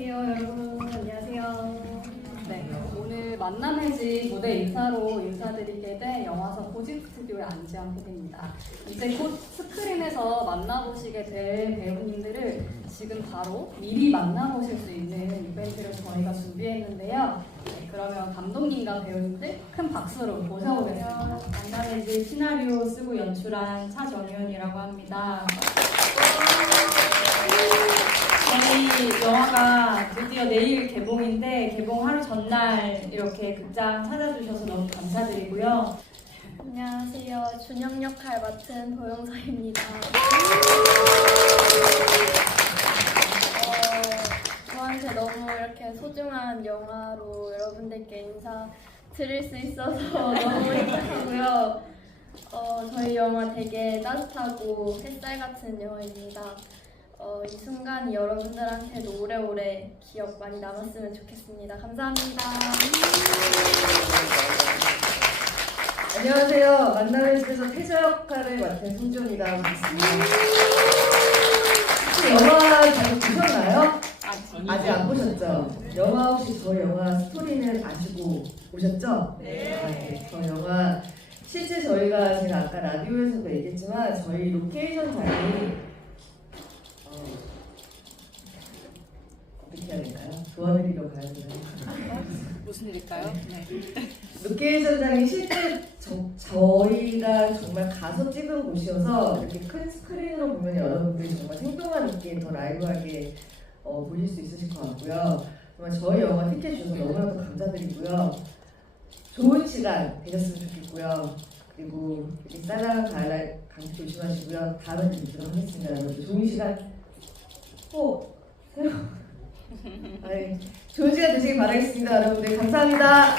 안녕하세요, 여러분. 안녕하세요. 네, 오늘 만남의 집 무대 인사로 인사드리게 된 영화사 고직 스튜디오의 안지한 PD입니다. 이제 곧 스크린에서 만나보시게 될 배우님들을 지금 바로 미리 만나보실 수 있는 이벤트를 저희가 준비했는데요. 네, 그러면 감독님과 배우님들 큰 박수로 모셔보겠습니다. 만남의 집 시나리오 쓰고 연출한 차정현이라고 합니다. 저희 영화가 드디어 내일 개봉인데 개봉 하루 전날 이렇게 극장 찾아주셔서 너무 감사드리고요. 안녕하세요. 준영 역할 맡은 도영서입니다. 어, 저한테 너무 이렇게 소중한 영화로 여러분들께 인사 드릴 수 있어서 너무 행복하고요. 어, 저희 영화 되게 따뜻하고 햇살 같은 영화입니다. 어, 이 순간이 여러분들한테도 오래오래 기억 많이 남았으면 좋겠습니다. 감사합니다. 안녕하세요. 만남의 집에서 태조 역할을 맡은 하겠습니다. 혹시 영화 잘 보셨나요? 아직 안 보셨죠? 영화 혹시 저 영화 스토리는 아시고 오셨죠? 네. 아, 네. 저 영화 실제 저희가 제가 아까 라디오에서도 얘기했지만 저희 로케이션 장이 어, 어떻게 도와드리러 가야 되나요? 무슨 일일까요? 네. 로케이션장이 실제 저, 저희가 정말 가서 찍은 곳이어서 이렇게 큰 스크린으로 보면 여러분들이 정말 생동한 있게 더 라이브하게 어, 보실 수 있으실 것 같고요. 정말 저희 영화 티켓 주셔서 너무나도 감사드리고요. 좋은 시간 되셨으면 좋겠고요. 그리고 이렇게 싸다란 가을 감기 조심하시고요. 다음에 뵙도록 하겠습니다. 여러분 좋은 시간 꼭 새로 아니, 좋은 시간 되시길 바라겠습니다. 여러분들 감사합니다.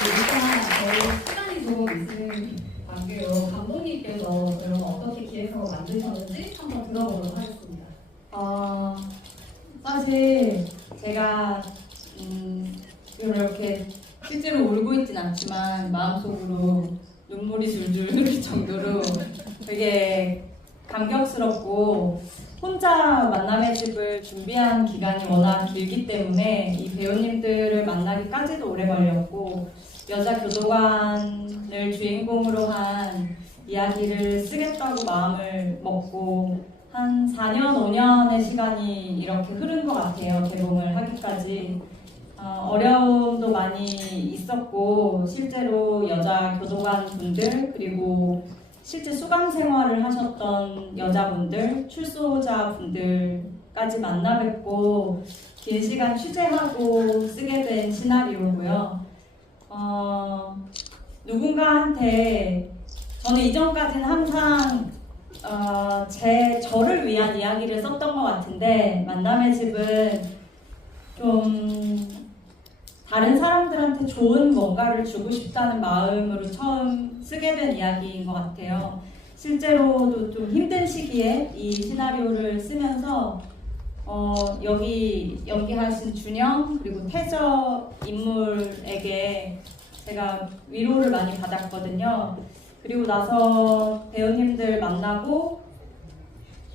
저희 시간이 좀 있는 관계로 감독님께서 여러분 어떻게 기획성을 만드셨는지 한번 들어보도록 하겠습니다. 어, 사실 제가 음, 이렇게 실제로 울고 있진 않지만 마음속으로 눈물이 줄줄 흐를 정도로 되게 감격스럽고 혼자 만남의 집을 준비한 기간이 워낙 길기 때문에 이 배우님들을 만나기까지도 오래 걸렸고 여자 교도관을 주인공으로 한 이야기를 쓰겠다고 마음을 먹고 한 4년, 5년의 시간이 이렇게 흐른 것 같아요. 개봉을 하기까지. 어, 어려움도 많이 있었고, 실제로 여자 교도관 분들, 그리고 실제 수감 생활을 하셨던 여자분들, 출소자 분들까지 만나 뵙고, 긴 시간 취재하고 쓰게 된 시나리오고요. 어, 누군가한테, 저는 이전까지는 항상 어, 제 저를 위한 이야기를 썼던 것 같은데 만남의 집은 좀 다른 사람들 한테 좋은 뭔가를 주고 싶다는 마음으로 처음 쓰게 된 이야기인 것 같아요. 실제로도 좀 힘든 시기에 이 시나리오를 쓰면서 어, 여기 연기하신 준영 그리고 태저 인물에게 제가 위로를 많이 받았거든요. 그리고 나서 배우님들 만나고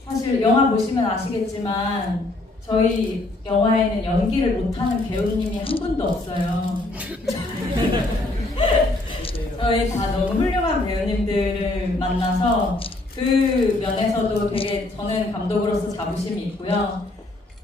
사실 영화 보시면 아시겠지만 저희 영화에는 연기를 못하는 배우님이 한 분도 없어요. 저희 다 너무 훌륭한 배우님들을 만나서 그 면에서도 되게 저는 감독으로서 자부심이 있고요.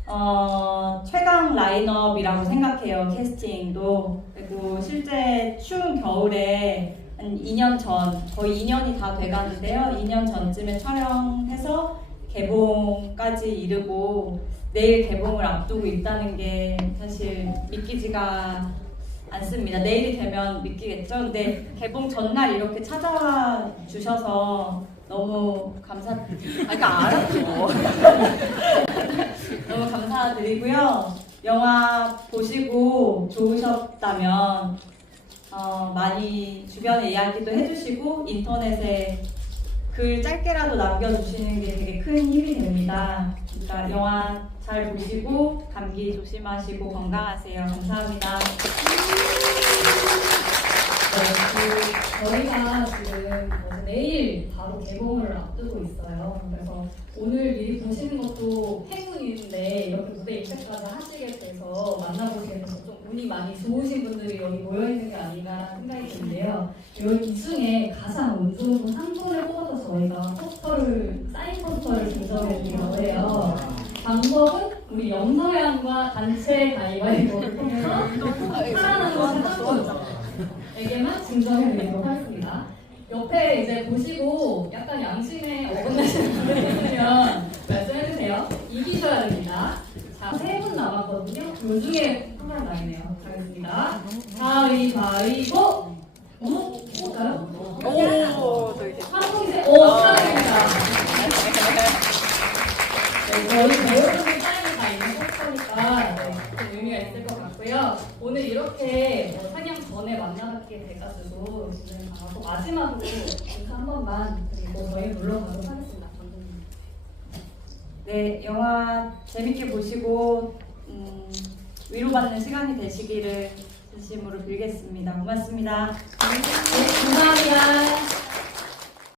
어, 최강 라인업이라고 생각해요, 캐스팅도. 그리고 실제 추운 겨울에 한 2년 전, 거의 2년이 다 돼가는데요. 2년 전쯤에 촬영해서 개봉까지 이르고 내일 개봉을 앞두고 있다는 게 사실 믿기지가 않습니다. 내일이 되면 믿기겠죠? 근데 개봉 전날 이렇게 찾아와 주셔서 너무 감사, 아, 그러니까 알았죠. 너무 감사드리고요. 영화 보시고 좋으셨다면 어, 많이 주변에 이야기도 해주시고 인터넷에 글 짧게라도 남겨주시는 게 되게 큰 힘이 됩니다. 그러니까 영화 잘 보시고 감기 조심하시고 건강하세요. 감사합니다. 네, 그 저희가 지금 어, 내일 바로 개봉을 앞두고 있어요. 그래서 오늘 미리 보시는 것도 행운인데 이렇게 무대 입장까지 하시게 돼서 만나보시게 돼서 좀 운이 많이 좋으신 분들이 여기 모여있는 게 아닌가 생각이 드는데요. 여기 이 중에 가장 운 좋은 분한 분을 뽑아서 저희가 포스터를, 사인 포스터를 증정해 드리려고 해요. 방법은 우리 영서양과 단체 가위바위보를 통해서 사랑하는 것은 에게만 증정해 드리도록 하겠습니다. 옆에 이제 보시고 약간 양심에 어긋나시는 분들 있으면 말씀해 주세요. 이기셔야 됩니다. 자, 세 분 남았거든요. 요 중에 한분 나이네요. 가겠습니다. 가위바위보! 어? 볼까요? 오, 저기. 한국이세 오, 축하드립니다. 네, 저희 배우분들 사인이 다 있는 포스터니까 네, 좀 의미가 있을 것 같고요. 오늘 이렇게 뭐 상영 전에 만나뵙게 돼가지고 지금 아마 또 마지막으로 인사 한 번만 그리고 저희 물러가도록 하겠습니다. 감독님. 네, 영화 재밌게 보시고 음, 위로받는 시간이 되시기를 진심으로 빌겠습니다. 고맙습니다. 네, 감사합니다.